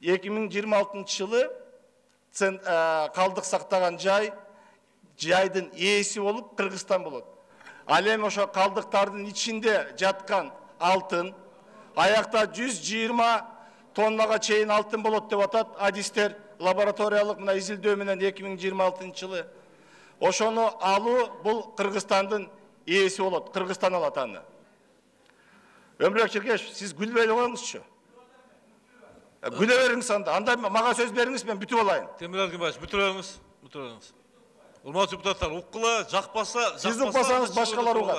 2026 жылы қалдық сақтаған жайдың ээси болып Кыргызстан болады. Ал эми ошо калдыктардын ичинде жаткан алтын, аякта 120 тоннага чейин алтын болот деп атат адистер, лабораториялык мына изилдөө менен 2026 жылы. Ошону алуу бул Кыргызстандын ээси болот, Кыргызстан алат аны. Өмүрбек Черкешев, сиз күлбөй эле коюңузчу. Күлө бериңиз анда мага сөз бериңиз, мен бүтүп алайын. Темир Аргынбаевич, бүтүп алыңыз. Урматтуу депутаттар, уккула, жакпаса, сиз укпасаңыз башкалар угат.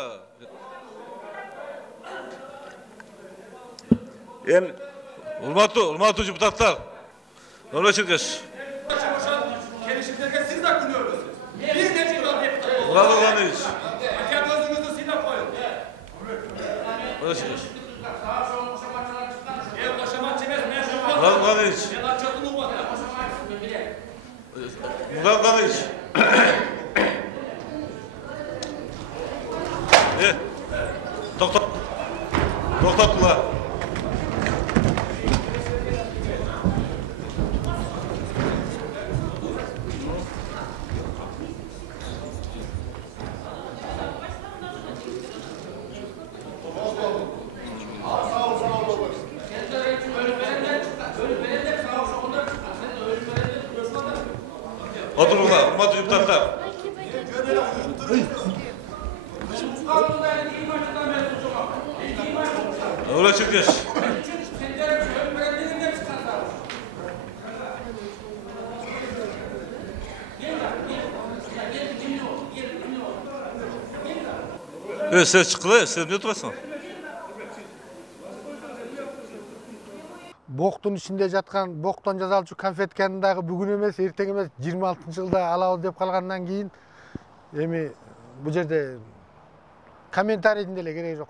Урматтуу депутаттар, Өмүрбек Черкешев. Келишимдерге сиз да күнөөбүз. Биз де депутат. Мурат Орманович. Ака өзүңүздү сыйлап коюң. Өмүрбек Черкешев. Мурат Орманович. Мурат Орманович. Токтоттула. Otururlar, urmatlı депутаттар. Өмүрбек Черкешев. Сен чыккыла, сен эмне турасың? Боктун ичинде жаткан боктон жасалчу конфетканы дагы бүгүн эмес, эртең эмес 26 жылда алабыз деп калгандан кийин эми бул жерде комментарийдин деле кереги жок.